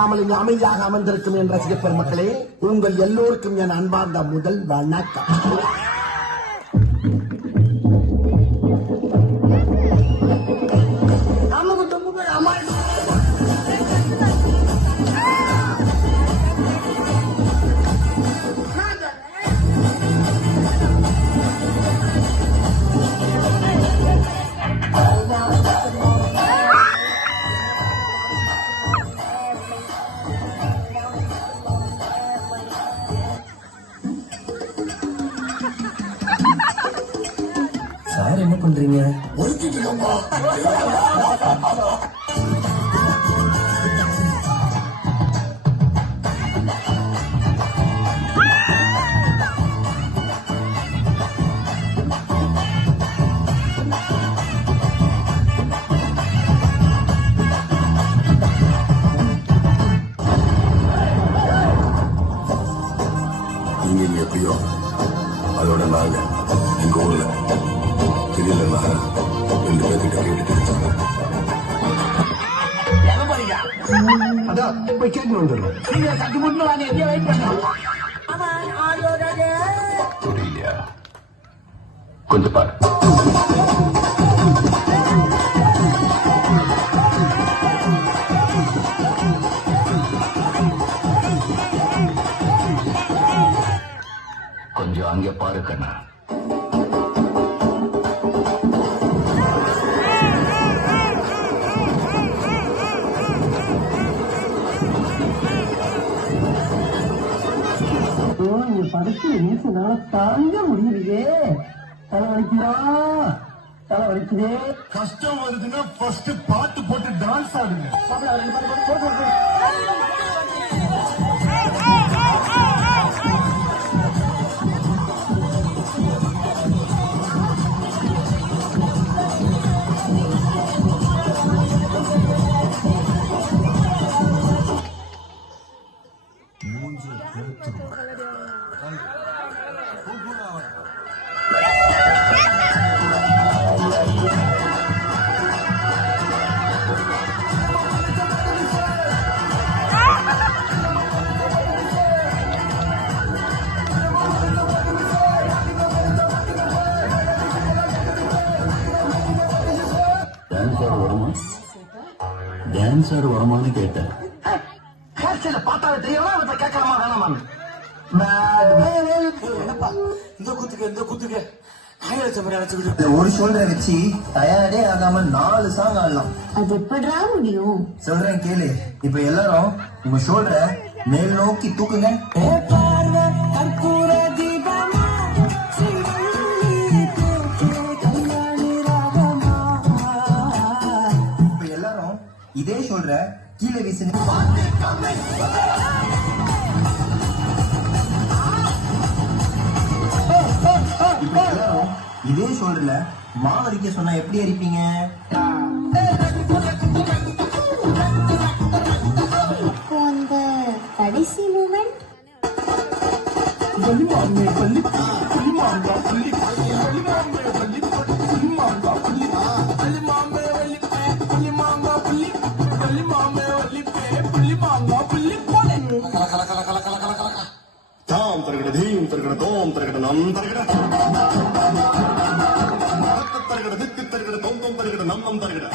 இங்கு அமைதியாக அமர்ந்திருக்கும் என் ரசிக பெருமக்களே, உங்கள் எல்லோருக்கும் என் அன்பார்ந்த முதல் வணக்கம். சார் என்ன பண்றீங்க? இங்க எப்படியோ அதோட நாங்க எங்க ஊர்ல தெரியலன்னா 2 பேர்கிட்ட கேட்டுட்டு அதான் போய் கேட்டு வந்துடுறோம். புரியலையா? கொஞ்சம் பாரு. கொஞ்சம் அங்கே பாரு கண்ணா. நீ படிச்சு வீசுனால தாங்க முடியலையே. தலைவலிக்குதா? தலைவலிக்குதே. கஷ்டம் வருதுன்னா ஃபர்ஸ்ட் பாட்டு போட்டு டான்ஸ் ஆடுங்க. டான்ஸர் வருமானு கேட்டேன். பார்த்தாவே தெரியலாம். கேட்கலாமா வேணாமா? இந்த குத்துக்கு ஒரு ஷோல்டரை வச்சு தயாரே ஆகாம 4 சாங் ஆடலாம். அது எப்படா முடியும்? சொல்றேன் கேளு. இப்ப எல்லாரும் உங்க ஷோல்டரை மேல் நோக்கி தூக்குங்க. இப்ப எல்லாரும் இதே ஷோல்டரை கீழே வீசுங்க. இப்ப எல்லாரும் இதே ஷோல்டர்ல மாவரிக்க சொன்னா எப்படி அரிப்பீங்க? அந்த கடைசி மூமெண்ட் தாம் தருகிற தீம் தருகிற தோம் தருகிற நம் தருகிற தருகிற திக்கு தருகிற தோம் தோம் தருகிற நம் நம் தருகிற